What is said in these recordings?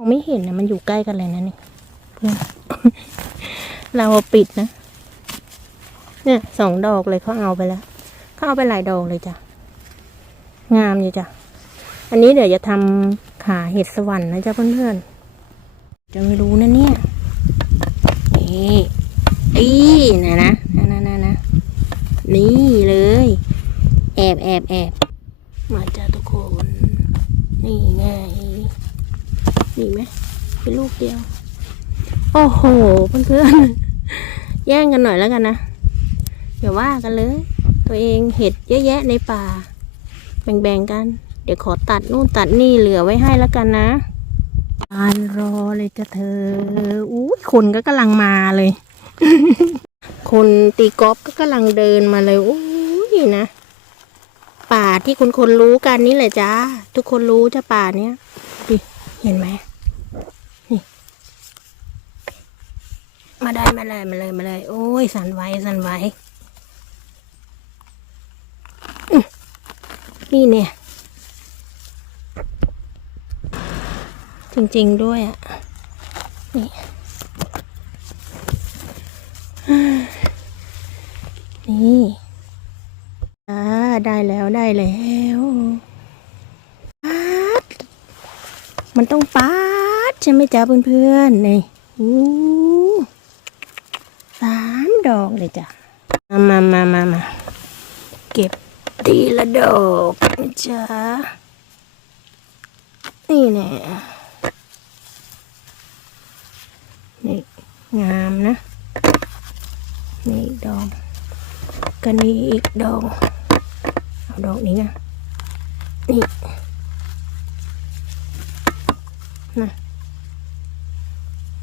มองไม่เห็นนะมันอยู่ใกล้กันเลยนะนี่เพื่อนเราปิดนะ เนี่ยสองดอกเลยเขาเอาไปแล้วเขาเอาไปหลายดอกเลยจ้ะงามอยู่จ้ะอันนี้เดี๋ยวจะทำขาเห็ดสวรรค์นะจ๊ะเพื่อนๆจะไม่รู้นะเนี่ยนี่อีนะนะนะนะนะนะนี่เลย แอบแอบแอบมาจ้าทุกคน นี่ไง นี่ไหมเป็นลูกเดียว โอ้โห เพื่อนๆ แย่งกันหน่อยแล้วกันนะอย่าว่ากันเลย ตัวเองเห็ดเยอะแยะในป่า แบ่งๆกัน เดี๋ยวขอตัดนู่นตัดนี่เหลือไว้ให้แล้วกันนะอานรอเลยจะเธออุ้คนก็กำลังมาเลย คนตีกอล์ฟก็กำลังเดินมาเลยอุ้ยนะป่าที่คนคนรู้กันนี่แหละจ้าทุกคนรู้จ้ะป่าเนี้ยดิเห็นไหม มาได้มาเลยมาเลยมาเลย โอ้ยสั่นไหวสั่นไหวนี่เนี่ย จริงๆด้วยอะ นี่ นี่อ่าได้แล้วได้แล้วป๊าดมันต้องป๊าดใช่ไหมจ๊ะเพื่อนๆนี่อู้ ดอกเลยจ้ะ มามามามาเก็บทีละดอกนะจ๊ะ นี่แน่นี่ งามนะ นี่อีกดอกกันนี้อีกดอกเอาดอกนี้นะ นี่นะ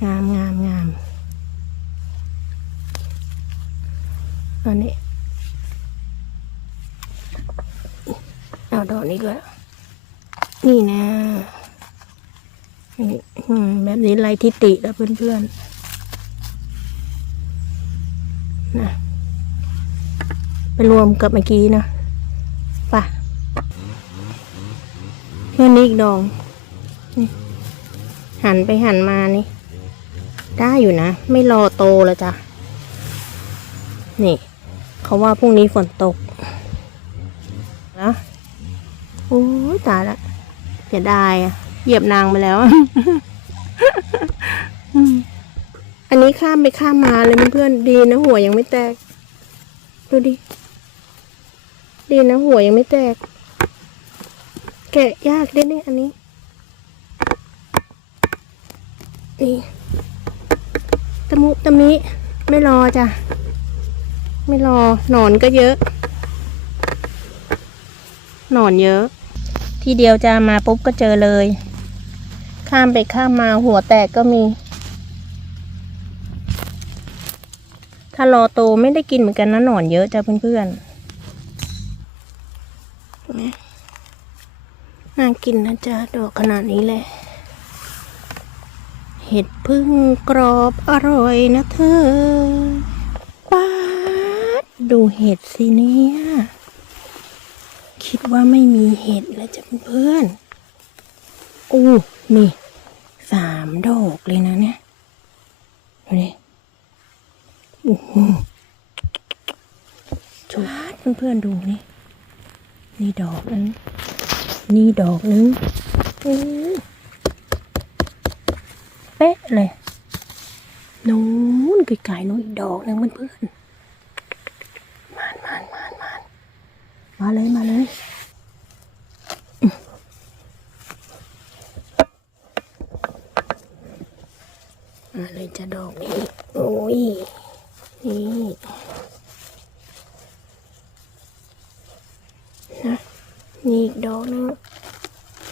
งามงามงาม อันนี้เอาดอกนี้ก็นี่นะนี่แบบนี้ไรทิติแล้วเพื่อนๆนะไปรวมกับเมื่อกี้นะป่ะเพื่อนนี้อีกดองหันไปหันมานี่ ได้อยู่นะ ไม่รอโตแล้วจ้ะ นี่ เขาว่าพรุ่งนี้ฝนตกนะโอ้ตายละเสียดายอะเหยียบนางไปแล้ว อันนี้ข้ามไปข้ามมาเลยเพื่อนดีนะหัวยังไม่แตก ดูดิ ดีนะหัวยังไม่แตก แกะยากด้วยเนี่ยอันนี้นี่ตะมุตะมิ ไม่รอจ้ะ ไม่รอหนอนก็เยอะ หนอนเยอะ ทีเดียวจะมาปุ๊บก็เจอเลย ข้ามไปข้ามมาหัวแตกก็มี ถ้ารอโตไม่ได้กินเหมือนกันนะหนอนเยอะจ้ะเพื่อนๆน่ากินนะจ๊ะดอกขนาดนี้แหละเห็ดพึ่งกรอบอร่อยนะเธอ ดูเห็ดสิเนี่ย คิดว่าไม่มีเห็ดแล้วจ้ะเพื่อนอู้นี่สามดอกเลยนะเนี่ย ดูดิโอ้โหชวดเพื่อนๆดูนี่ นี่ดอกนึง นี่ดอกนึงอือเป๊ะเลย นู้นไกลๆนู้นอีกดอกนึงเพื่อนๆมานมานมานมาน มาเลยมาเลยมาเลยจะดอกนี้โอ้ยนี่นะนี่อีกดอกนึง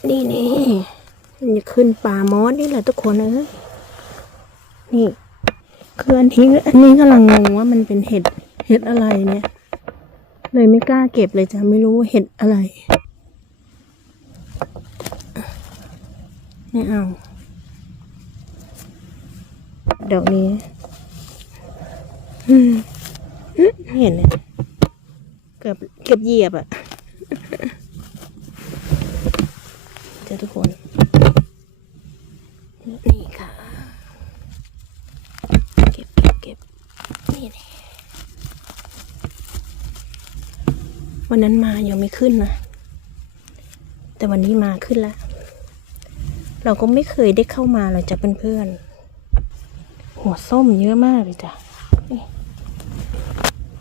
นี่นี่มันจะขึ้นป่ามอสนี่แหละทุกคนเอ้ยนี่คืออันนี้อันนี้กำลังงงว่ามันเป็นเห็ดเห็ดอะไรเนี่ย เลยไม่กล้าเก็บเลยจ้ะไม่รู้เห็ดอะไรไม่เอาดอกนี้อืมเห็นเลยเกือบเกือบเหยียบอะเจ้าทุกคนนี่ วันนั้นมายังไม่ขึ้นนะ แต่วันนี้มาขึ้นแล้ว เราก็ไม่เคยได้เข้ามาเราจะเพื่อนๆ หัวส้มเยอะมากเลยจ้ะ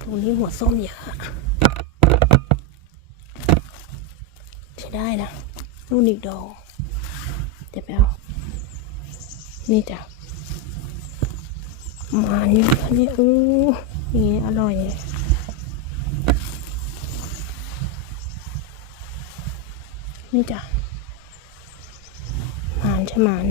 ตรงนี้หัวส้มเยอะอะใช้ได้นะนู่นอีกดอกเดี๋ยวไปเอานี่จ้ะมานี่อันนี้อู้นี่อร่อย นี่จ้ะมานชะมาน